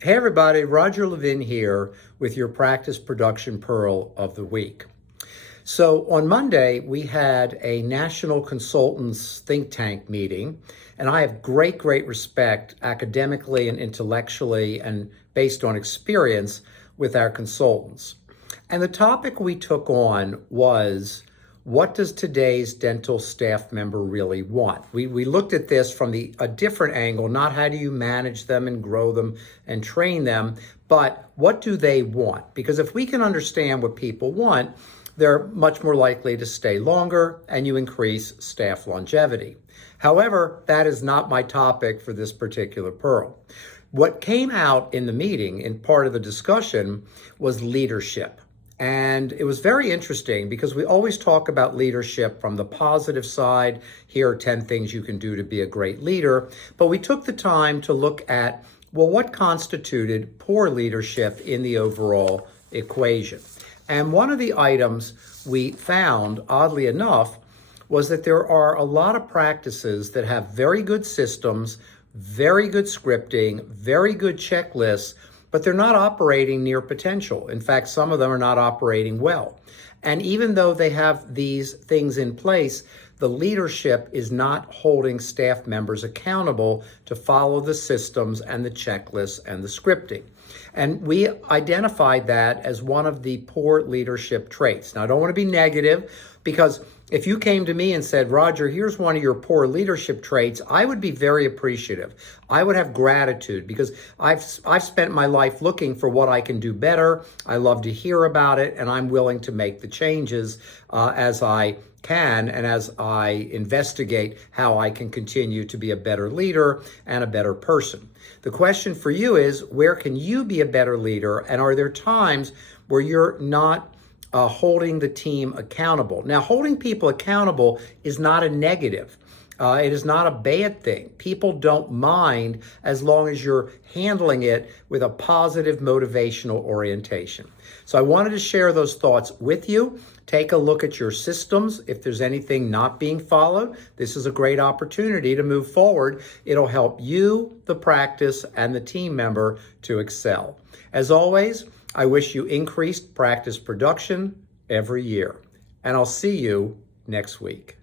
Hey everybody, Roger Levin here with your Practice Production Pearl of the Week. So on Monday, we had a National Consultants think tank meeting, and I have great respect academically and intellectually and based on experience with our consultants. And the topic we took on was, what does today's dental staff member really want? We looked at this from a different angle, not how do you manage them and grow them and train them, but what do they want? Because if we can understand what people want, they're much more likely to stay longer and you increase staff longevity. However, that is not my topic for this particular Pearl. What came out in the meeting, in part of the discussion, was leadership. And it was very interesting because we always talk about leadership from the positive side. Here are 10 things you can do to be a great leader. But we took the time to look at, well, what constituted poor leadership in the overall equation? And one of the items we found, oddly enough, was that there are a lot of practices that have very good systems, very good scripting, very good checklists, but they're not operating near potential. In fact, some of them are not operating well. And even though they have these things in place, the leadership is not holding staff members accountable to follow the systems and the checklists and the scripting. And we identified that as one of the poor leadership traits. Now, I don't want to be negative, because if you came to me and said, Roger, here's one of your poor leadership traits, I would be very appreciative. I would have gratitude, because I've spent my life looking for what I can do better. I love to hear about it, and I'm willing to make the changes as I can and as I investigate how I can continue to be a better leader and a better person. The question for you is, where can you be a better leader? And are there times where you're not holding the team accountable? Now, holding people accountable is not a negative. It is not a bad thing. People don't mind as long as you're handling it with a positive motivational orientation. So I wanted to share those thoughts with you. Take a look at your systems. If there's anything not being followed, this is a great opportunity to move forward. It'll help you, the practice, and the team member to excel. As always, I wish you increased practice production every year. And I'll see you next week.